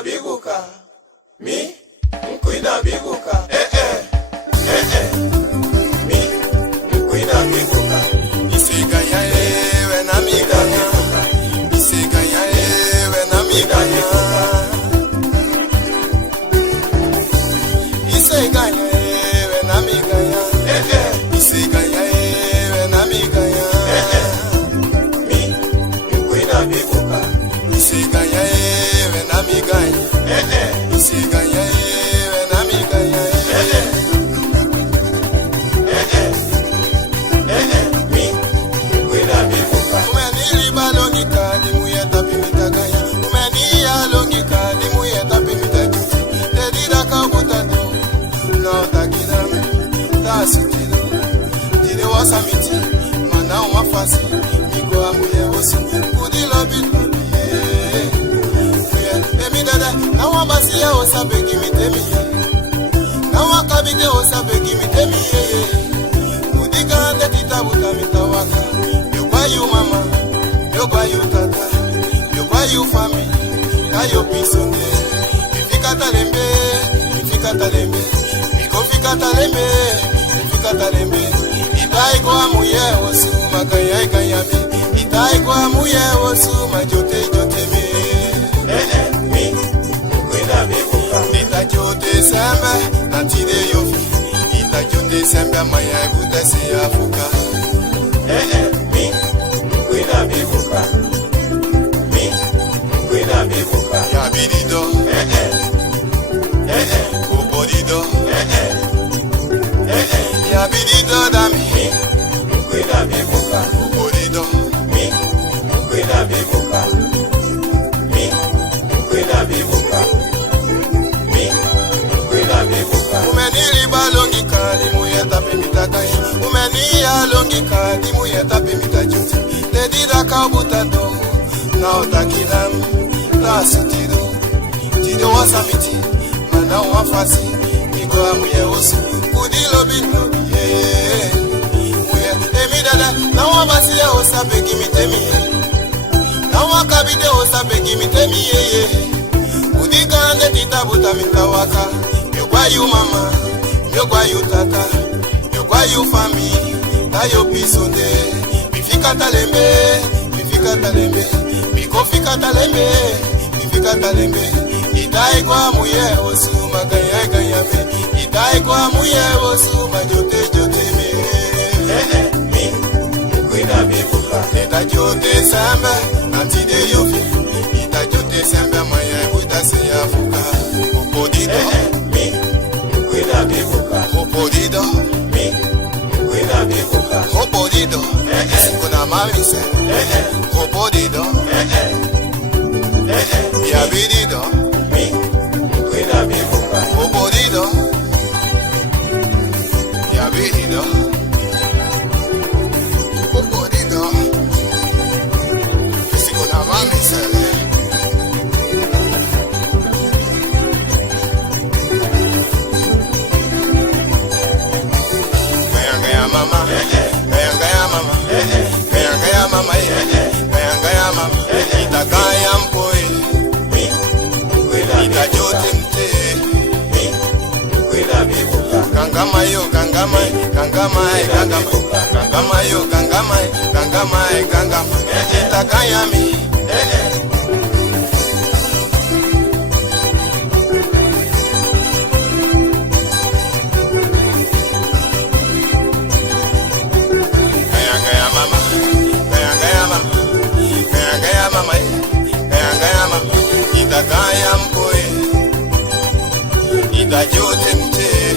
mkwina biguka, mi mkwina biguka, mi mkwina biguka. Isiganya ewe na miganya, isiganya ewe na miganya, isiganya ewe na miganya, isiganya ewe na miganya, mi mkwina biguka, isiganya ewe na miganya, isiganya ewe na miganya, mi mkwina biguka. umeni balongi kalimu ya tapi mitagaya, umeni ya longi kalimu ya tapi mitajuti, tedira kabutato na otakidam tasutilo dire wasamiti mana wafasi miko amuye osu kudilo bilobi emi dada na wabasi ya osabegi mitemi na wakabide osabegi mitemi kudiga ndetitabuta mitawaka yokwayu mama yokwayu tata yokwayu fami kayo pisonde ifika talembe mikofika talembe itai kwa muye osu makaya kayami itai kwa muye osu majote me Mi mkwina biguka, itajote sembe natide yofi itajote sembe maya budase afuka mi mkwina biguka, mi mkwina biguka, ya bidido obodido ya bidido dami mi mkwina biguka, obodido mi mkwina biguka, mi mkwina biguka, mi mkwina biguka. umenili balongi kalimu ya tapi mitakaya umeni ya longi kalimu ya tapi mitajuti tedira kabutato na otakidam tasutido tide wasamiti mana wafasi miko amuye osu kudilo bilobi emi dada na wabasi ya osabegi mitemi na wakabide osabegi mitemi kudiga ndetitabuta mitawaka yokwayu mama yokwayu tata yokwayu fami tayo pisonde mifika talembe mikofika talembe itai kwa muye osu makaya kayame itai kwa muye osu majote me Mi mkwina biguka, itajote sembe natide yofi itajote sembe maya budase afuka opodido mi mkwina biguka, opodido mi mkwina biguka, opodido sikuna mamise opodido yabidido mi mkwina biguka, opodido yabidido opodido sikuna mamise gaya mama itakaya mpoe mi mkwina itajote biguka, mte mi mkwina biguka, kangamayo itakayami itakaya mpoe itajote mte